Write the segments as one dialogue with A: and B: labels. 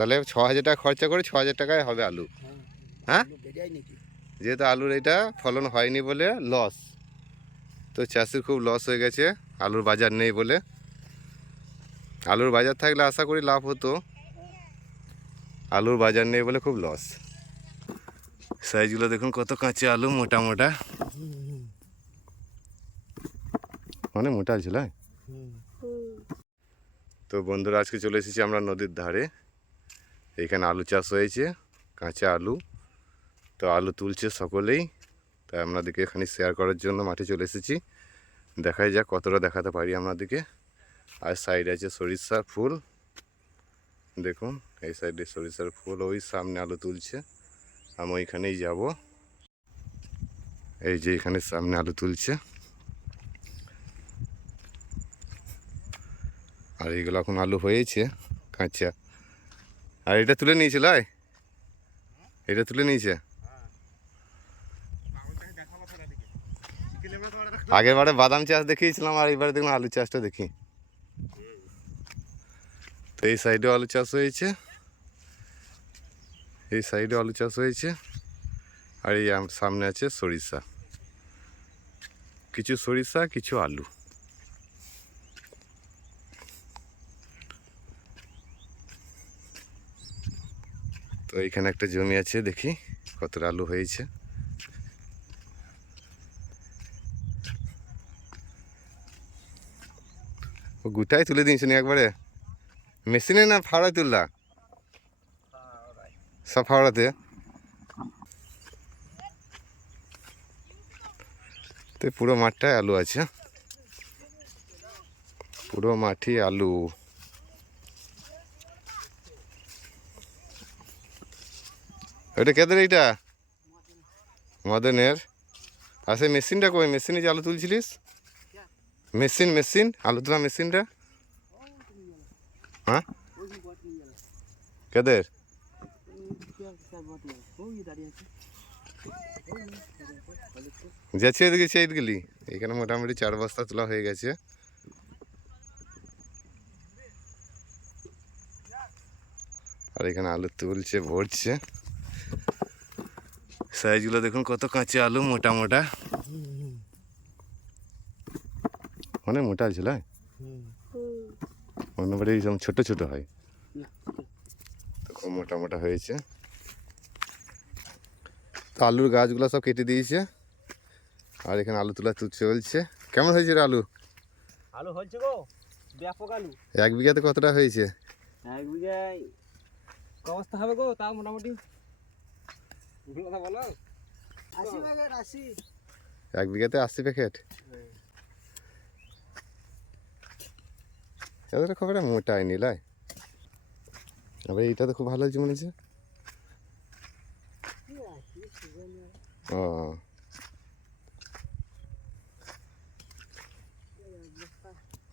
A: তাহলে ছ হাজার টাকা খরচা করে ছ হাজার টাকায় হবে আলু। হ্যাঁ? যেহেতু আলুর এটা ফলন হয়নি বলে লস তো চাষির খুব লস হয়ে গেছে আলুর বাজার নেই বলে। আলুর বাজার থাকলে আশা করি লাভ হতো। আলুর বাজার নেই বলে খুব লস সাইজগুলো দেখুন কত কাঁচা আলু মোটা মোটা। অনেক মোটা ছিল হ্যাঁ? তো বন্ধুরা আজকে চলে এসেছি আমরা নদীর ধারে। এখানে আলু চাষ হয়েছে, কাঁচা আলু। তো আলু তুলছে সকলেই, তাই আপনাদেরকে এখানে শেয়ার করার জন্য মাঠে চলে এসেছি। দেখাই যাক কতটা দেখাতে পারি আপনাদেরকে। আর সাইডে আছে সরিষার ফুল। দেখুন, এই সাইডে সরিষার ফুল, ওই সামনে আলু তুলছে। আমি ওইখানেই যাব। এই যে এখানে সামনে আলু তুলছে। আর এইগুলো এখন আলু হয়েছে, কাঁচা। আর এটা তুলে নিয়েছিল? এটা তুলে নিয়েছে। আগের বারে বাদাম চাষ দেখিয়েছিলাম, আর এবারে দেখলাম আলু চাষটা দেখি। তো এই সাইডেও আলু চাষ হয়েছে। এই সাইডে আলু চাষ হয়েছে। আর এই সামনে আছে সরিষা। কিছু সরিষা, কিছু আলু। তো এইখানে একটা জমি আছে, দেখি কতটা আলু হয়েছে। ও গুটাই তুলে দিয়েছে নি একবারে? মেশিনে না ফাড়ায় তুললা? সব ফাওড়াতে তো পুরো মাঠটায় আলু আছে। পুরো মাঠই আলু। এটা কেদের এইটা? মদনের। আর সেই মেশিনটা কই? মেশিনে যে আলু তুলছিলিস? Machine machine? আলু তোলা মেশিনটা? হ্যাঁ? কেদের? যাচ্ছে এদিকে সাইড গেলি এখানে মোটামুটি চার বস্তা তোলা হয়ে গেছে। আর এখানে আলু তুলছে, ভরছে। সাইজগুলো দেখুন কত কাঁচা আলু মোটা মোটা। অনেক মোটা ছিল হ্যাঁ? অন্য বাড়ি যেমন ছোট ছোট হয়। খুব মোটা মোটা হয়েছে। তো আলুর গাছগুলো সব কেটে দিয়েছে। আর এখানে আলু তোলা চলছে। কেমন হয়েছে রে আলু?
B: আলু হয়েছে গো ব্যাপক আলু।
A: এক বিঘাতে কতটা হয়েছে?
B: এক বিঘায় ক অবস্থা হবে গো? তাও মোটামুটি কথা বলো আশি ব্যাগের আশি
A: এক বিঘাতে আশি প্যাকেট এদের খুব একটা মোটা হয়নি লাই। আবার এইটা তো খুব ভালো হয়েছে মনে হচ্ছে। ও।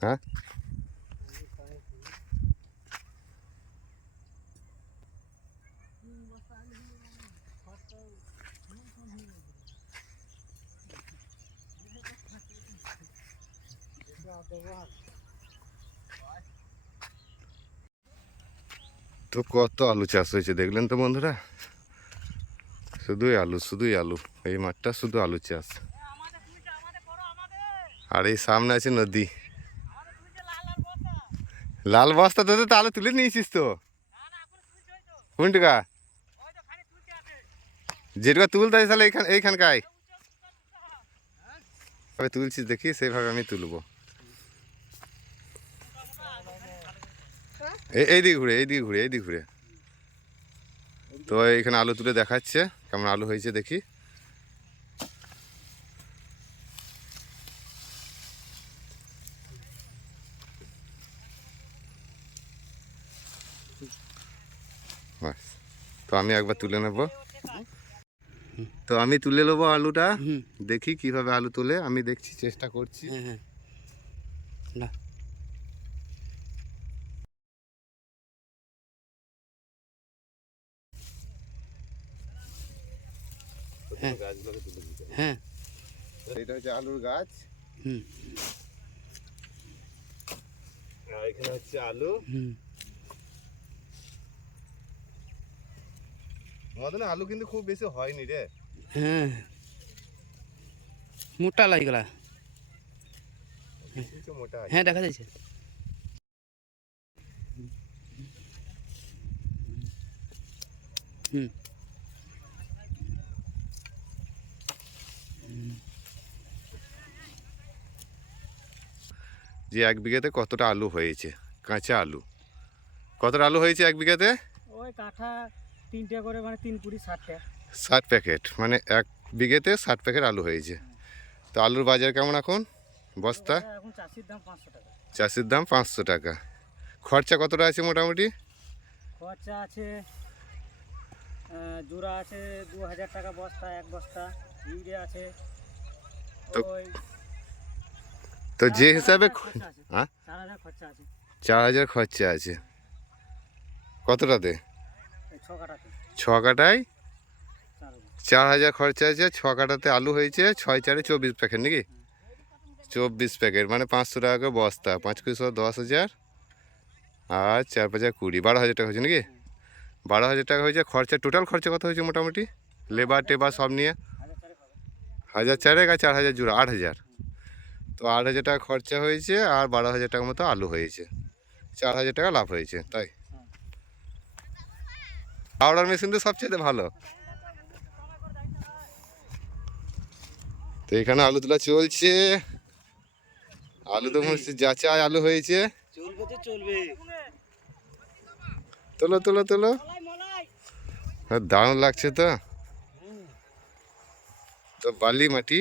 A: হ্যাঁ? তো কত আলু চাষ হয়েছে দেখলেন তো বন্ধুরা? শুধুই আলু শুধুই আলু। এই মাঠটা শুধু আলু চাষ। আর এই সামনে আছে নদী। লাল বস্তা। তোদের তো আলু তুলে নিয়েছিস তো। কোন টাকা যেটুকা তুলতে হয় তাহলে এইখান এইখানকায়। তবে তুলছিস দেখি, সেইভাবে আমি তুলবো। এই এইদিকে ঘুরে এইদিকে ঘুরে এইদিকে ঘুরে। তো এখানে আলু তুলে দেখাচ্ছে, কেমন আলু হয়েছে দেখি। তো আমি একবার তুলে নেব। তো আমি তুলে নেব আলুটা। দেখি কীভাবে আলু তুলে আমি দেখছি চেষ্টা করছি।
B: হ্যাঁ হ্যাঁ। না।
A: তুলে
B: হ্যাঁ।
A: এটা হচ্ছে আলুর গাছ।
B: হুম।
A: আর এখানে হচ্ছে আলু।
B: হুম।
A: মদনে আলু কিন্তু খুব বেশি হয়নি রে।
B: হ্যাঁ। মোটা লাগলা
A: মোটা
B: হ্যাঁ দেখা যাচ্ছে। হুম।
A: যে এক বিঘাতে কতটা আলু হয়েছে? কাঁচা আলু। কতটা আলু হয়েছে এক বিঘাতে?
B: ওই কাঠা তিনটে করে মানে তিন কুড়ি ষাটটা
A: ষাট প্যাকেট মানে এক বিঘেতে ষাট প্যাকেট আলু হয়েছে। তো আলুর বাজার কেমন এখন? বস্তা?
B: এখন চাষির দাম পাঁচশো টাকা।
A: চাষির দাম পাঁচশো টাকা। খরচা কতটা আছে মোটামুটি?
B: খরচা আছে জোড়া আছে দু হাজার টাকা বস্তা এক বস্তা। ইউরিয়া আছে।
A: তো- তো যে হিসাবে। হ্যাঁ?
B: চার হাজার খরচা আছে।
A: চার হাজার খরচা আছে। কতটাতে
B: ছ
A: কাটায়
B: চার হাজার।
A: খরচা আছে ছ কাটাতে আলু হয়েছে ছয় চারে চব্বিশ প্যাকেট নাকি? চব্বিশ প্যাকেট মানে পাঁচশো টাকা করে বস্তা পাঁচ কুড়ি দশ হাজার। আর চার পাঁচ কুড়ি বারো হাজার টাকা হয়েছে নাকি? বারো হাজার টাকা হয়েছে খরচা টোটাল খরচা কত হয়েছে মোটামুটি? লেবার টেবার সব নিয়ে?
B: হাজার
A: চারেক আর চার হাজার জোড়া আট হাজার। তো আট হাজার টাকা খরচা হয়েছে আর বারো হাজার টাকা মতো আলু হয়েছে। চার হাজার টাকা লাভ হয়েছে তাই? পাউডার মেশিন তো সবচেয়ে ভালো। তো এখানে আলু তোলা চলছে। আলু তো হচ্ছে যাচাই আলু হয়েছে।
B: চলবে তো চলবে।
A: তোলো তোলো তোলো। হ্যাঁ, দারুণ লাগছে তো। তো বালি মাটি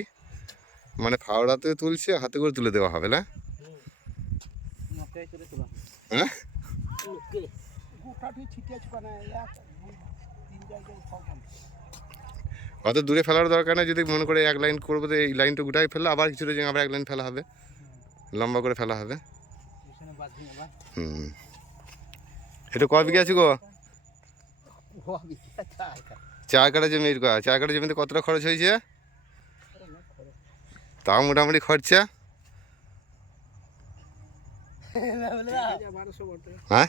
A: মানে ফাওড়াতে তুলছে হাতে করে তুলে দেওয়া হবে না? হ্যাঁ? অত দূরে ফেলার দরকার নেই যদি মনে করে এক লাইন করব তো এই লাইনটা গোটাই ফেললে আবার কিছুটা জায়গায় আবার এক লাইন ফেলা হবে। লম্বা করে ফেলা হবে। হুম। এটা কয় বিঘা আছে গো? চার কাটা জমি চার কাটা জমিতে কতটা খরচ হয়েছে? তাও মোটামুটি খরচা। হ্যাঁ?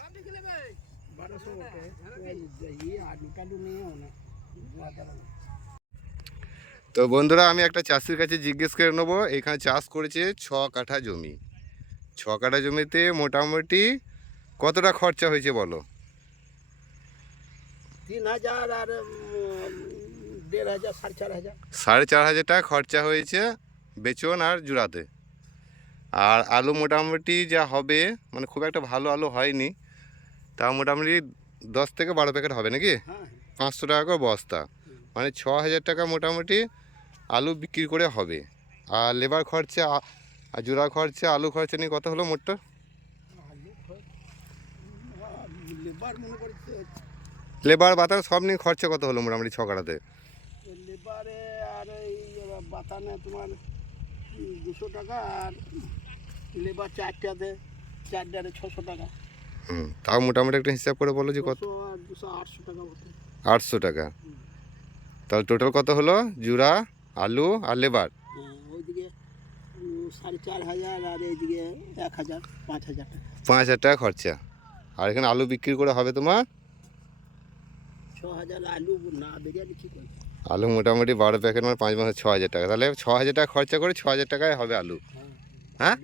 A: তো বন্ধুরা আমি একটা চাষির কাছে জিজ্ঞেস করে নেব এখানে চাষ করেছে ছ কাঠা জমি। ছ কাঠা জমিতে মোটামুটি কতটা খরচা হয়েছে বলো?
B: তিন হাজার আর দেড় হাজার সাড়ে চার হাজার।
A: সাড়ে চার হাজার টাকা খরচা হয়েছে বেচন আর জুড়াতে। আর আলু মোটামুটি যা হবে মানে খুব একটা ভালো আলু হয়নি তা মোটামুটি দশ থেকে বারো প্যাকেট হবে নাকি?
B: হ্যাঁ।
A: পাঁচশো টাকা করে বস্তা। মানে ছ হাজার টাকা মোটামুটি আলু বিক্রি করে হবে। আর লেবার খরচা আর জোড়া খরচা আলু খরচা নিয়ে কত হলো মোটটা?
B: লেবার
A: বাতাস সব নিয়ে খরচা কত হলো মোটামুটি ছ কাটাতে
B: লেবারে আর এই বাতানে তোমার দুশো টাকা আর লেবার চারটাতে চারটারে ছশো টাকা।
A: হুম। তাও মোটামুটি একটা হিসাব করে বলো যে কত?
B: আটশো টাকা।
A: তাহলে টোটাল কত হলো? জুড়া আলু আর লেবার?
B: পাঁচ হাজার টাকা
A: খরচা। আর এখানে আলু বিক্রি করে হবে তোমার?
B: আলু
A: মোটামুটি বারো প্যাকেট মানে পাঁচ মাসে ছ হাজার টাকা। তাহলে ছ হাজার টাকা খরচা করে ছ হাজার টাকায় হবে আলু।
B: হ্যাঁ?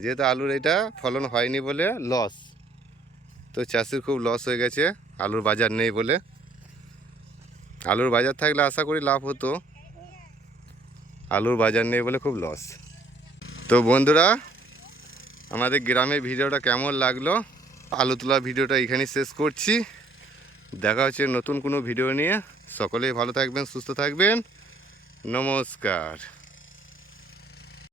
A: যেহেতু আলুর এটা ফলন হয়নি বলে লস তো চাষির খুব লস হয়ে গেছে, আলুর বাজার নেই বলে। আলুর বাজার থাকলে আশা করি লাভ হতো, আলুর বাজার নেই বলে খুব লস তো বন্ধুরা, আমাদের গ্রামের ভিডিওটা কেমন লাগল? আলু তোলা ভিডিওটা এখানেই শেষ করছি। দেখা হচ্ছে নতুন কোনো ভিডিও নিয়ে। সকলেই ভালো থাকবেন, সুস্থ থাকবেন। নমস্কার।